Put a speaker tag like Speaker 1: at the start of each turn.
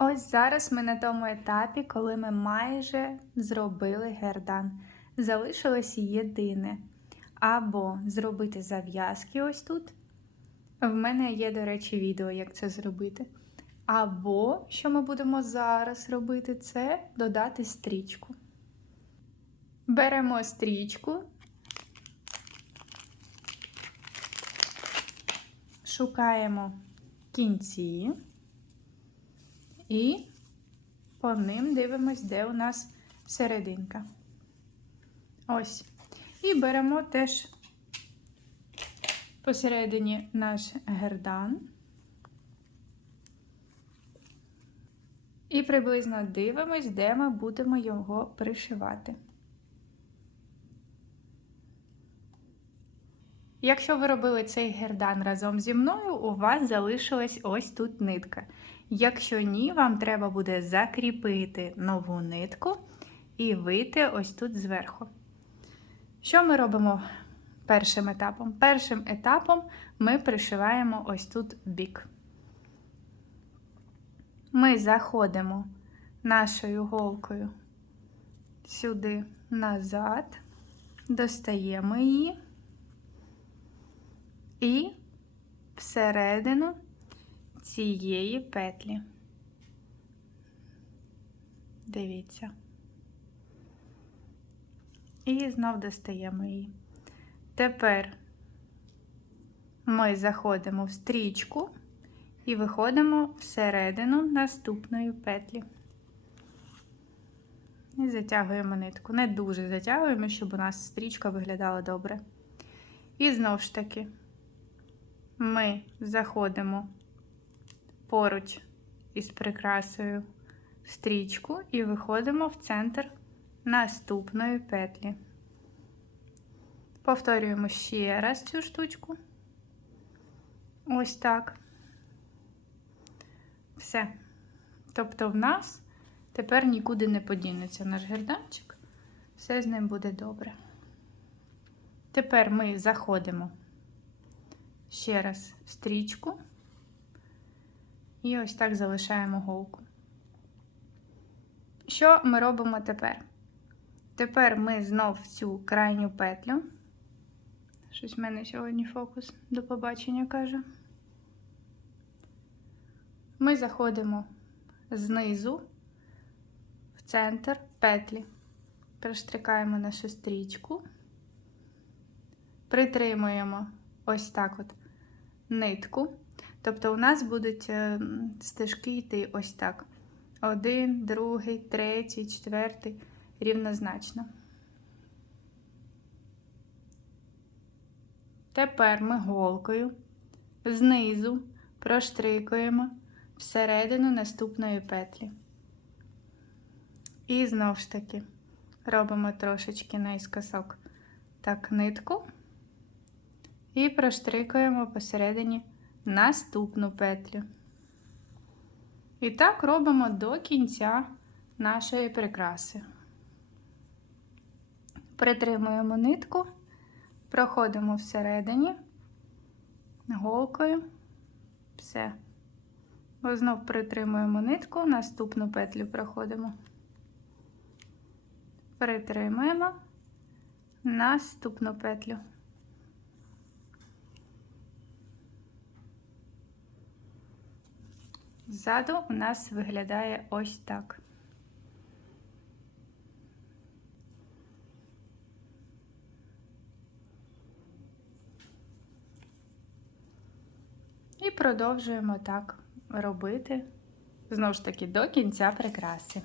Speaker 1: Ось зараз ми на тому етапі, коли ми майже зробили гердан. Залишилось єдине. Або зробити зав'язки ось тут. В мене є, до речі, відео, як це зробити. Або, що ми будемо зараз робити, це додати стрічку. Беремо стрічку, шукаємо кінці і по ним дивимось, де у нас серединка. Ось. І беремо теж посередині наш гердан. І приблизно дивимось, де ми будемо його пришивати. Якщо ви робили цей гердан разом зі мною, у вас залишилась ось тут нитка. Якщо ні, вам треба буде закріпити нову нитку і вийти ось тут зверху. Що ми робимо першим етапом? Першим етапом ми пришиваємо ось тут бік. Ми заходимо нашою голкою сюди назад, достаємо її і всередину цієї петлі. Дивіться. І знов достаємо її. Тепер ми заходимо в стрічку і виходимо всередину наступної петлі. І затягуємо нитку. Не дуже затягуємо, щоб у нас стрічка виглядала добре. І знову ж таки, ми заходимо поруч із прикрасою в стрічку і виходимо в центр наступної петлі. Повторюємо ще раз цю штучку. Ось так. Все. Тобто в нас тепер нікуди не подінеться наш герданчик. Все з ним буде добре. Тепер ми заходимо ще раз стрічку і ось так залишаємо голку. Що ми робимо тепер? Тепер ми знов цю крайню петлю. Щось в мене сьогодні фокус до побачення каже. Ми заходимо знизу в центр петлі, приштрикаємо нашу стрічку, притримуємо ось так от нитку. Тобто у нас будуть е, стежки йти ось так. Один, другий, третій, четвертий, рівнозначно. Тепер ми голкою знизу проштрикуємо всередину наступної петлі. І знову ж таки робимо трошечки наискосок так нитку і проштрикуємо посередині наступну петлю. І так робимо до кінця нашої прикраси. Притримуємо нитку, проходимо всередині голкою. Все. Знов притримуємо нитку, наступну петлю проходимо. Притримуємо наступну петлю. Ззаду у нас виглядає ось так. І продовжуємо так робити, знову ж таки, до кінця прикраси.